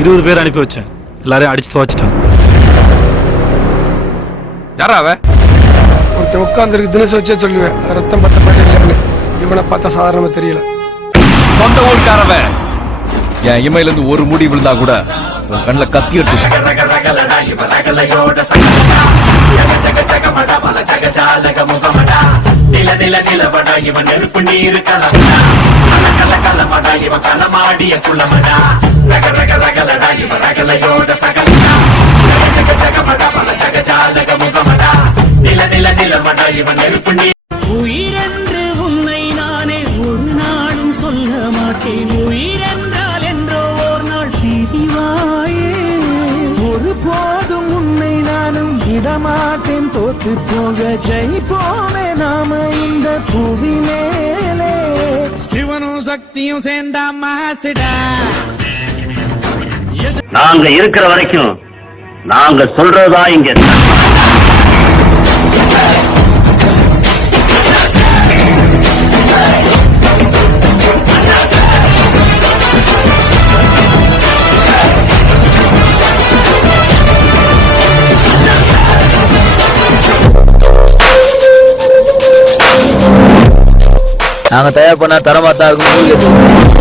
20 பேர் அனுப்பி வச்சேன், எல்லாரையும் அடிச்சு துவச்சிட்டான். யாரா அவ? ஒருத்தன் உட்காந்துருக்கு தினசு வச்சே சொல்லுவேன், ரத்தம் பத்த பாட்டு. இவனை பார்த்தா சாதாரணமா தெரியல. சொந்த ஊருக்காரவன். என் இமையில இருந்து ஒரு முடி விழுந்தா கூட உன் கண்ணில் கத்தி எடுத்து உயிரென்று உன்னை நானே ஒரு நாளும் சொல்ல மாட்டேன். உயிரென்றால் என்றோ ஒரு நாள் பிரிவாயே. ஒரு போதும் உன்னை நானும் விடமாட்டேன். தோத்து போக ஜெயிப்போமே நாம இந்த புவி மேலே. சிவனும் சக்தியும் சேர்ந்தா மாசிடா. நாங்க இருக்கிற வரைக்கும் நாங்க சொல்றதா இங்க. நாங்க தயார் பண்ண தரமா தான் இருக்கும்.